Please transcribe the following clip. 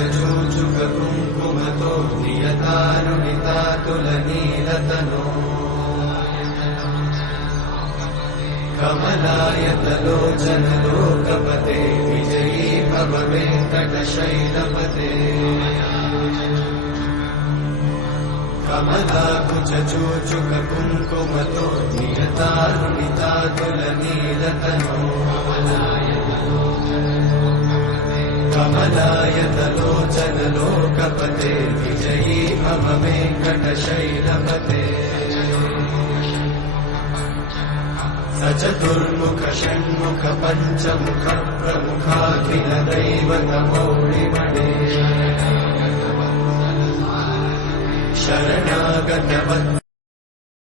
कुचचूचुक कुङ्कुमतो नियतारुणितातुलनीलतनो कमलायतलोचन लोकपते विजयी भव वेङ्कटशैलपते कमलाकुचचूचुक कुङ्कुमतो नियतारुणितातुलनीलतनो कमलायतलोचन लोकपते विजयी भव वेङ्कटशैलपते स चतुर्मुख षण्मुख पञ्चमुख प्रमुखाखिल दैवतमौलिमणे शरणागत